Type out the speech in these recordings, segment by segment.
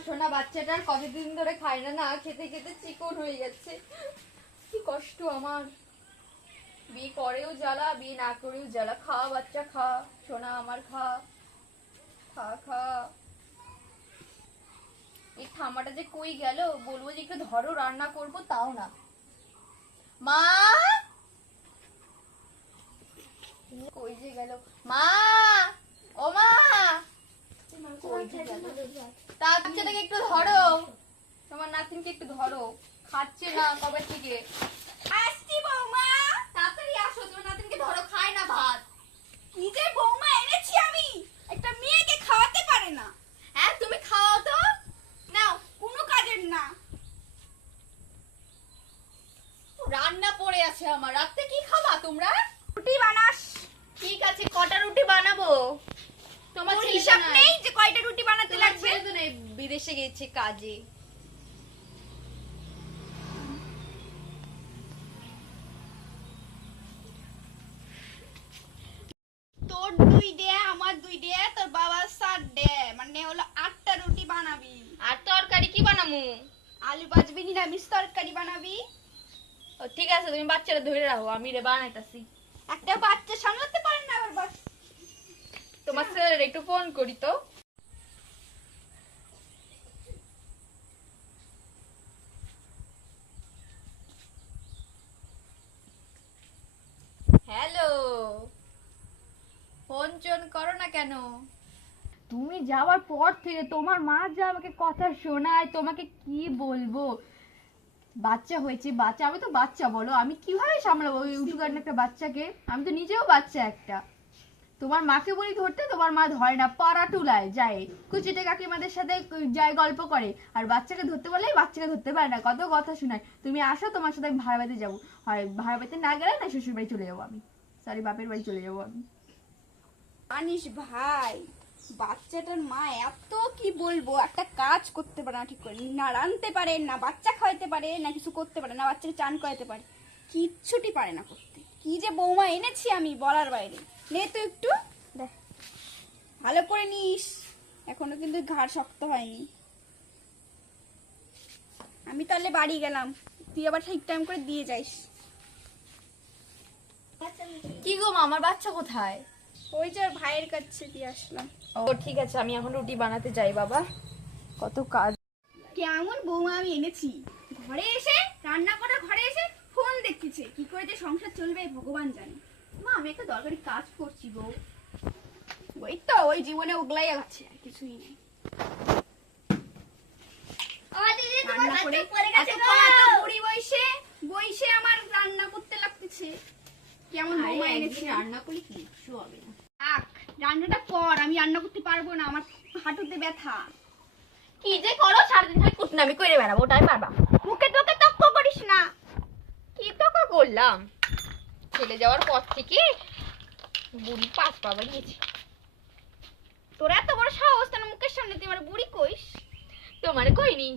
আমার সোনা বাচ্চাটার কতদিন ধরে খায় না, না খেতে খেতে চিকন হয়ে যাচ্ছে। কি কষ্ট আমার। বিয়ে করেও জ্বালা, বিয়ে না করেও জ্বালা। খা বাচ্চা খা, সোনা আমার খা, খা খা। এই ঠাম্মাটা যে কই গেল, বলবো যে একটু ধরো রান্না করবো, তাও না। মা কই যে গেল, মা ও মা কই যে গেল। তা বাচ্চাটাকে একটু ধরো, তোমার নাতিনকে একটু ধরো, খাচ্ছে না কবে থেকে। আসছি বৌমা, তাড়াতাড়ি আসো, তোমার নাতিনকে ধরো, খায় না ভাত। কি যে বৌমা এনেছি আমি, একটা মেয়েকে খাওয়াতে পারে না। হ্যাঁ তুমি খাওয়াও তো, নাও। কোনো কাজের না। রান্না পড়ে আছে আমার, রাতে কি খাবা তোমরা? রুটি বানাস? ঠিক আছে, কটা রুটি বানাবো? তোমার তোর ছেলে হিসাব তো নাই। নেই যে কয়টা রুটি বানাতে তোমার লাগবে? ছেলে তো নেই, বিদেশে গেছে কাজে। তোর 2 ডে, আমার 2 ডে, তোর বাবার 7 ডে, মানে হলো 8টা রুটি বানাবি। আর তরকারি কি বানামু? আলু ভাজবি, নিরামিষ তরকারি বানাবি। ও ঠিক আছে, তুমি বাচ্চারা ধরে রাখো, আমি রে বানাইতাছি। একটা বাচ্চা সামলাতে পারে না আবার বাচ্চা। তোমার ছেলের একটু ফোন করি তো। হ্যালো, ফোন টোন করো না কেন? তুমি যাওয়ার পর থেকে তোমার মা যা আমাকে কথা শোনায়, তোমাকে কি বলবো। বাচ্চা হয়েছে, বাচ্চা, আমি তো বাচ্চা, বলো আমি কিভাবে সামলাবো ওই উটুকান একটা বাচ্চাকে? আমি তো নিজেও বাচ্চা একটা। তোমার মাকে বলি ধরতে, তোমার মা ধরে না, পাড়া টুলায় যায়, কুচিটে কাকিমাদের সাথে যায় গল্প করে, আর বাচ্চাকে ধরতে বলে বাচ্চাকে ধরতে পারে না, কত কথা শোনায়। তুমি আসো, তোমার সাথে আমি ভাড়া বাড়িতে যাবো, হয় ভাড়া বাড়িতে না গেলে না শ্বশুর বাড়ি চলে যাবো আমি, সরি বাপের বাড়ি চলে যাবো আমি। আনিস ভাই, বাচ্চাটার মা এত কি বলবো, একটা কাজ করতে পারে না ঠিক করে, না রাঁধতে পারে, না বাচ্চা খাওয়াইতে পারে, না কিছু করতে পারে, না বাচ্চাকে চান করাইতে পারে, কিচ্ছুটি পারে না করতে। কি যে বৌমা এনেছি আমি বলার বাইরে। নে তো একটু দেখ, ভালো করে নিস, এখনো কিন্তু ঘাড় শক্ত হয়নি। আমি তাহলে বাড়ি গেলাম, তুই আবার ঠিক টাইম করে দিয়ে যাইস। কি গো মা, আমার বাচ্চা কোথায়? ওই যে ওর ভাইয়ের কাছে দিয়ে আসলাম। ও ঠিক আছে, আমি এখন রুটি বানাতে যাই। বাবা কত কাজ। কেমন বৌমা আমি এনেছি, ঘরে এসে রান্না করা, ঘরে এসে ফোন দেখতেছে, কি করে যে সংসার চলবে ভগবান জানে। মা আমি একটা দরকারি কাজ করছি গো। ওই তো ওই জীবনে ওগলাই আছে, আর কিছুই নেই। রান্না করে এতক্ষণ এত বুড়ি বয়সে বয়সে আমার রান্না করতে লাগতেছে। কেমন বৌমা এনেছি। রান্না করলে কিচ্ছু হবে না। থাক, রান্নাটা কর, আমি রান্না করতে পারবো না, আমার হাঁটুতে ব্যথা। কি যে করো, সারাদিন খালি কুটনামি করে বেড়াবো, ওটাই পারবা। মুখে তোকে তক্ক করিস না। কি তো করলাম, চলে যাওয়ার পর থেকে বুড়ি পাঁচ পা বাড়িয়েছে। তোর এত বড় সাহস, তার মুখের সামনে তুই আমার বুড়ি কইস? তোমারে কইনি।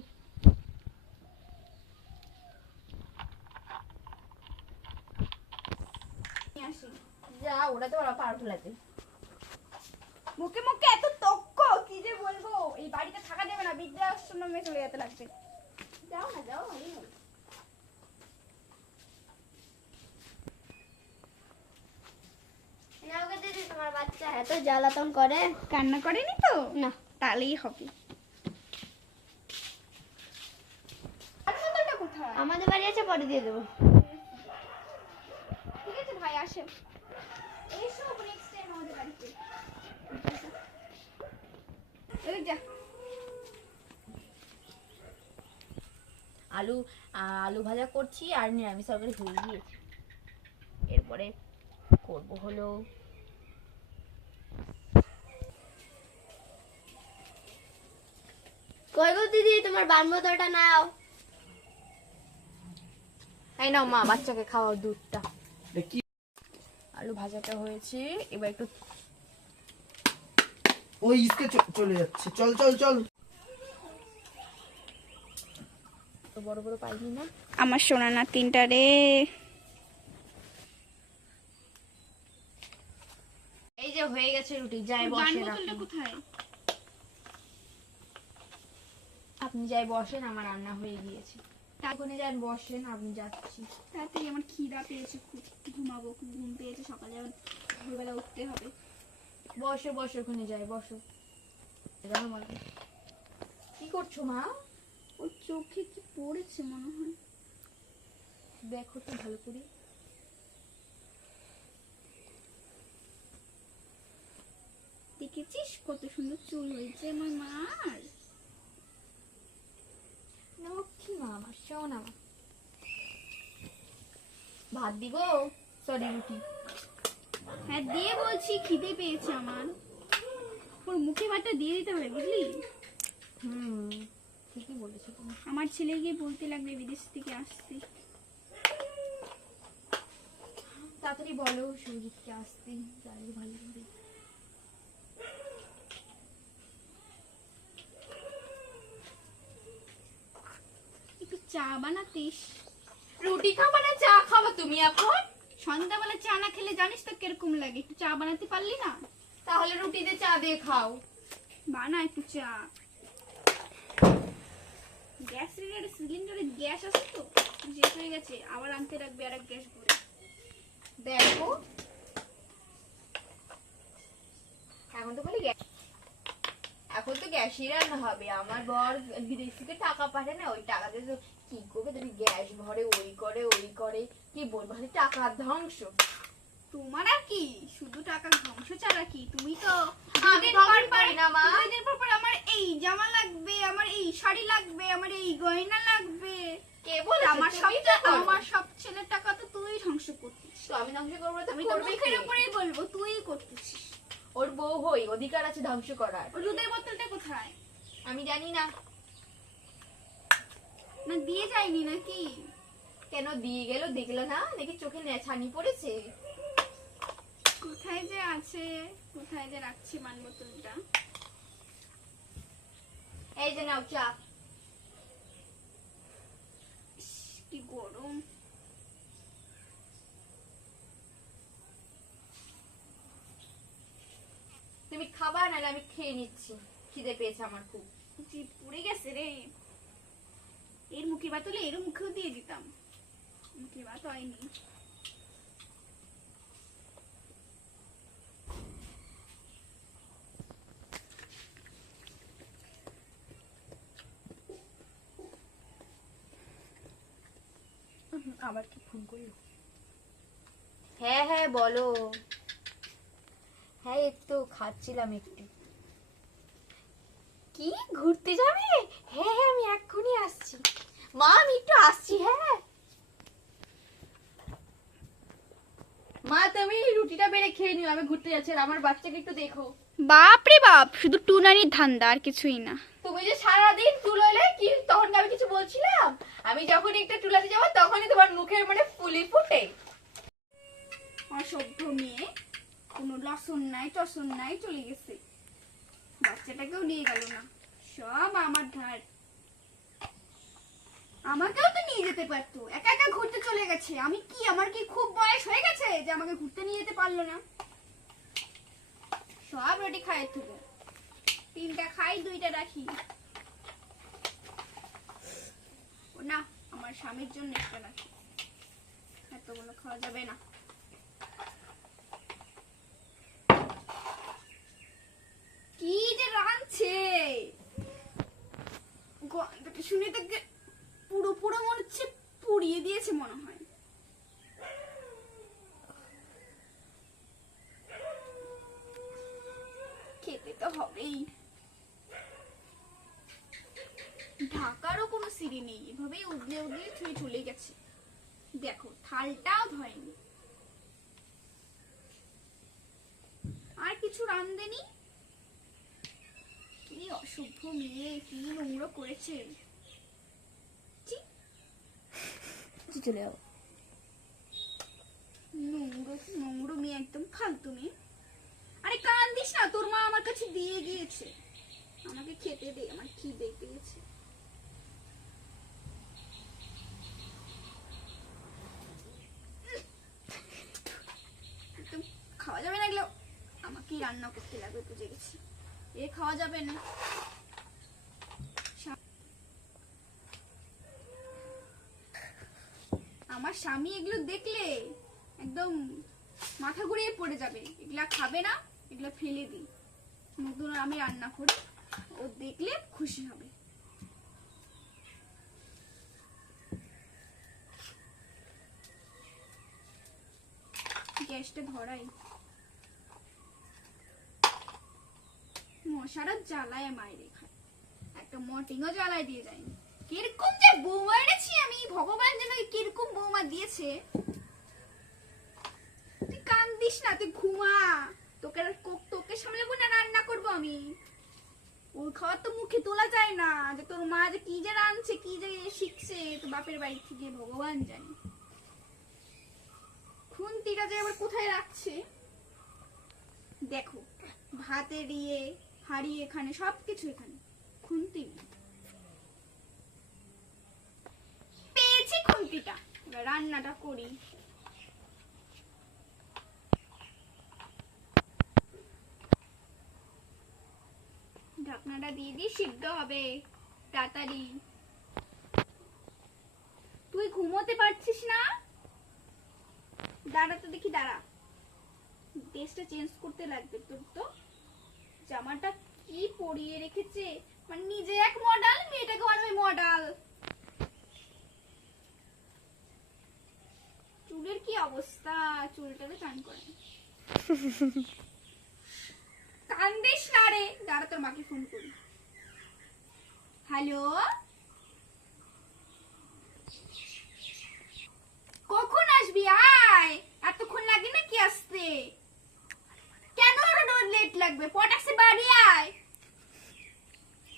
যা, ওরা তো ওরা পার ফেলাতে। মুখে মুখে এত তক্ক, কি যে বলবো, এই বাড়িতে থাকা যাবে না, বৃদ্ধাশ্রমে চলে যেতে লাগবে। যাও না, যাও ভালো। দিদি তোমার বাচ্চা এত জ্বালাতন করে, কান্না করেনি তো? না তাহলেই হবে। আর বোতলটা কোথায়? আমাদের বাড়ি আছে, পরে দিয়ে দেবো। ঠিক আছে ভাই, আসে এসো নেক্সট টাইম আমাদের বাড়িতে। এই যা, আলু আলু ভাজা করছি, আর নিরামিষ তরকারি হয়ে গিয়েছে। এরপরে করব হলো কই গো দিদি, তোমার বান বোতলটা নাও। এই নাও মা, বাচ্চাকে খাওয়াও দুধটা। আলু ভাজাটা হয়েছে, এবার একটু ওই ইসকে চলে যাচ্ছে, চল চল চল। তো বড় বড় পাইনি না। আমার সোনা না তিনটা রে। এই যে হয়ে গেছে রুটি, যাই গান বসে বোতলটা রাখি। কোথায়? আপনি যাই বসেন, আমার রান্না হয়ে গিয়েছে। তারপরে যান বসেন, আপনি যাচ্ছি। তাড়াতাড়ি, আমার খিদা পেয়েছে খুব, ঘুমাবো, ঘুম পেয়েছে, সকালে আবার ভোরবেলা উঠতে হবে। বসো বসো, ওখানে যাই বসো। জানো মা, কি করছো মা? ওর চোখে কি পড়েছে মনে হয়। দেখো তো ভালো করে। দেখেছিস কত সুন্দর চুল হয়েছে আমার মার। লক্ষ্মী মা আমার, শোনা মা। ভাত দিব, সরি রুটি। হ্যাঁ দিয়ে বলছি, খিদে পেয়েছে আমার। ওর মুখে ভাতটা দিয়ে দিতে হবে বুঝলি। ঠিকই বলেছো তুমি। আমার ছেলে গিয়ে বলতে লাগবে বিদেশ থেকে আসতে। তাড়াতাড়ি বলো সুজিতকে আসতে, যাই ভালো করে। একটু চা বানাতিস। রুটি খাবা না চা খাবা তুমি এখন? সন্ধ্যাবেলা চা না খেলে জানিস তো কিরকম লাগে, একটু চা বানাতে পারলি না? তাহলে রুটি দিয়ে চা দিয়ে খাও। বানা একটু চা। সিলিন্ডারে গ্যাস আছে তো, শেষ হয়ে গেছে, আবার আনতে লাগবে আর এক গ্যাস ভরে। দেখো এখন তো খালি এখন তো গ্যাসই রান্না হবে। আমার বর বিদেশ থেকে টাকা পাঠায় না, ওই টাকা দিয়ে তো কি করবে, তুমি গ্যাস ভরে ওই করে ওই করে, কি বলবো, খালি টাকার ধ্বংস। তোমার আর কি, শুধু টাকা ধ্বংস ছাড়া কি। তুমি তো আমি ধ্বংস করি না মা। দুদিন পর পর আমার এই জামা লাগবে, আমার এই শাড়ি লাগবে, আমার এই গয়না লাগবে। কে বলে আমার সব ছেলের টাকা তো তুই ধ্বংস করতিস। তো আমি ধ্বংস করবো তো আমি তো করবে মুখের উপরেই বলবো, তুই করতেছিস। ওর বউ হই, অধিকার আছে ধ্বংস করার। ওর দুধের বোতলটা কোথায়? আমি জানি না। না দিয়ে যায়নি নাকি? কেন দিয়ে গেল দেখলো না নাকি, চোখে ছানি পড়েছে? কোথায় যে আছে, কোথায় যে রাখছি মান বোতলটা। এই যে নাও চা। ইস, কি গরম। তুমি খাবা না, আমি খেয়ে নিচ্ছি, খিদে পেয়েছে আমার খুব। জিভ পুড়ে গেছে রে। এর মুখে ভাত হলে এর মুখেও দিয়ে দিতাম, মুখে ভাত হয়নি। আবার কি ফোন করলো? হ্যাঁ হ্যাঁ বলো। হ্যাঁ এই তো খাচ্ছিলাম একটু। কি ঘুরতে যাবে? হ্যাঁ হ্যাঁ আমি এক্ষুনি আসছি মা, আমি একটু আসছি। হ্যাঁ মা, তুমি রুটিটা বেড়ে খেয়ে নিও, আমি ঘুরতে যাচ্ছি। আর আমার বাচ্চাকে একটু দেখো। বাপ রে বাপ, শুধু টুনানির ধান্দা আর কিছুই না। তুমি যে সারাদিন তুলোলে কি, তখন আমি কিছু বলছিলাম? আমি যখন একটু তুলাতে যাবো তখনই তোমার মুখের মানে ফুলি ফুটে। অসভ্য মেয়ে, কোনো লসন নাই টসন নাই, চলে গেছে। বাচ্চাটাকেও নিয়ে গেল না, সব আমার ধার। আমাকেও তো নিয়ে যেতে পারতো, একা একা ঘুরতে চলে গেছে। আমি কি, আমার কি খুব বয়স হয়ে গেছে যে আমাকে ঘুরতে নিয়ে যেতে পারলো না? সব রুটি খায় থেকে, 3টা খাই 2টা রাখি। ও না, আমার স্বামীর জন্য একটা রাখি, এতগুলো খাওয়া যাবে না। কি যে রাঁধছে, গন্ধটা শুনে তো পুরো পুরো মনে হচ্ছে পুড়িয়ে দিয়েছে মনে হয়। খেতে তো হবেই। ঢাকারও কোনো সিঁড়ি নেই, এভাবেই উগলে উগলে ছুঁয়ে চলে গেছে। দেখো থালটাও ধরেনি। আর কিছু রাঁধেনি। কি অসভ্য মেয়ে, কি নোংরা করেছে। চলে যাও। নোংরা মেয়ে, একদম ফালতু মেয়ে। আরে কান্দিস না, তোর মা আমার কাছে দিয়ে গিয়েছে, আমাকে খেতে দে, আমার খিদে পেয়েছে। একদম খাওয়া যাবে না এগুলো, আমাকেই রান্না করতে লাগবে, বুঝে গেছি। এ খাওয়া যাবে না। আমার স্বামী এগুলো দেখলে একদম মাথা ঘুরিয়ে পড়ে যাবে। এগুলা খাবে না, এগুলো ফেলে দিই, নতুন আমি রান্না করি, ও দেখলে খুশি হবে। গ্যাসটা ধরাই, মশারা জ্বালায় মায়ের খায়, একটা মটিংও জ্বালায় দিয়ে যায়নি। কিরকম যে বৌমা এনেছি আমি, ভগবান যেন কিরকম বৌমা দিয়েছে। তুই কান্দিস না, তুই ঘুমা, তোকে সামলাবো না, রান্না করবো আমি। ওর খাওয়ার তো মুখে তোলা যায় না, যে তোর মা যে কি যে রাঁধছে, কি যে শিখছে তো বাপের বাড়ি থেকে, ভগবান জানে। খুন্তিটা যে আবার কোথায় রাখছে দেখো, ভাতের ইয়ে হাড়ি এখানে, সবকিছু এখানে, খুন্তি পেয়েছি, খুন্তিটা। এবার রান্নাটা করি। ঢাকনাটা দিয়ে দিই, সিদ্ধ হবে তাড়াতাড়ি। তুই ঘুমোতে পারছিস না? দাঁড়া তো দেখি, দাঁড়া, ড্রেসটা চেঞ্জ করতে লাগবে তোর। তো জামাটা কি পরিয়ে রেখেছে, মানে নিজে এক মডেল, মেয়েটাকে বানাবে মডেল। চুলের কি অবস্থা, চুলটাকে চান করে। কান্দিস না রে, দাঁড়া তোর মাকে ফোন করি। হ্যালো, কখন আসবি? আয়, এতক্ষণ লাগে নাকি আসতে? কেন আরো লেট লাগবে? পটাক্সে বাড়ি আয়।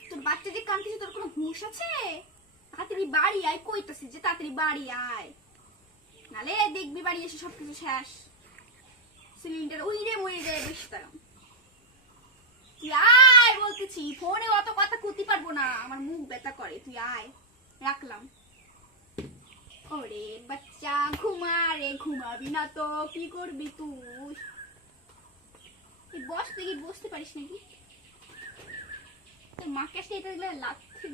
তোর বাচ্চা যে কাঁদতেছে, তোর কোনো হুঁশ আছে? তাড়াতাড়ি বাড়ি আয়, কইতাছি যে তাড়াতাড়ি বাড়ি আয়, নালে দেখবি বাড়ি এসে সবকিছু শেষ। সিলিন্ডার উইরে মুইরে বেশি তারা। তুই আয় বলতেছি, ফোনে অত কথা কুতি পারবো না, আমার মুখ ব্যথা করে। তুই আয়, রাখলাম। ওরে বাচ্চা, ঘুমা রে, ঘুমাবি না তো কি করবি তুই? বস, দেখি বসতে পারিস নাকি? তোর মাকে আসলে এটা দেখলে লাগছে।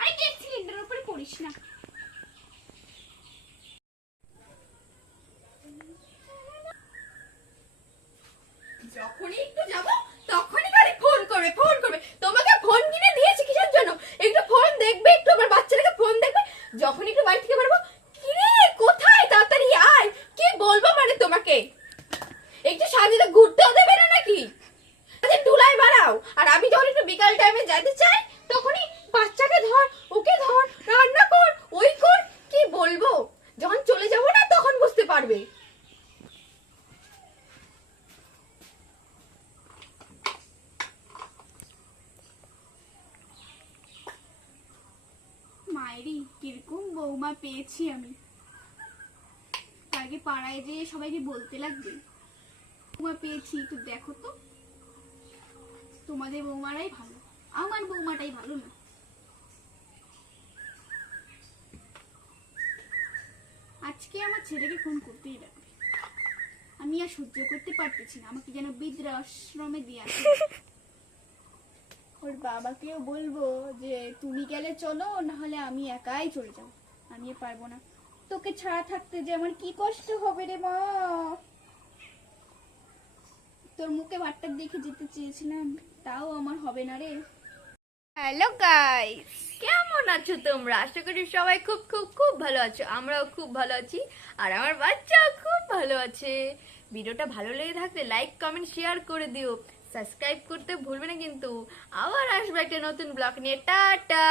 আরে গ্যাস সিলিন্ডারের উপরে পড়িস না। যখনই একটু যাবো তখনই গাড়ি ফোন করবে, ফোন করবে। তোমাকে ফোন কিনে দিয়েছি কিসের জন্য? একটু ফোন দেখবে, একটু আমার বাচ্চাটাকে ফোন দেখবে। যখন একটু বাড়ি থেকে বেরোবো, কিরে কোথায়, তাড়াতাড়ি আয়। কি বলবো মানে তোমাকে, একটু সারাদিনে ঘুরতেও দেবে না নাকি? ধুলাই বাড়াও। আর আমি যখন একটু বিকাল টাইমে যেতে চাই, তখনই বাচ্চাকে ধর, ওকে ধর, রান্না কর, ওই কর। কি বলবো, যখন চলে যাবো না তখন বুঝতে পারবে। মায়েরই কিরকম বৌমা পেয়েছি আমি। আগে পাড়ায় যে সবাইকে বলতে লাগবে বৌমা পেয়েছি, তো দেখো তো, তোমাদের বৌমারাই ভালো, আমার বৌমাটাই ভালো না। আজকে আমার ছেলেকে ফোন করতেই লাগবে, আমি আর সহ্য করতে পারতেছি না, আমাকে যেন বৃদ্ধাশ্রমে দিয়ে আসে। ওর বাবাকেও বলবো যে তুমি গেলে চলো, না হলে আমি একাই চলে যাবো, আমি পারবো না, তোকে ছাড়া থাকতে যে আমার কি কষ্ট হবে রে মা। তোর মুখে ভাতটা দেখে যেতে চেয়েছিলাম, তাও আমার হবে না রে। হ্যালো গাইস, কেমন আছো তোমরা? আশা করি সবাই খুব খুব খুব ভালো আছো। আমরাও খুব ভালো আছি, আর আমার বাচ্চাও খুব ভালো আছে। ভিডিওটা ভালো লেগে থাকলে লাইক কমেন্ট শেয়ার করে দিও, সাবস্ক্রাইব করতে ভুলবে না কিন্তু। আবার আসবে একটা নতুন ব্লগ নিয়ে। টাটা।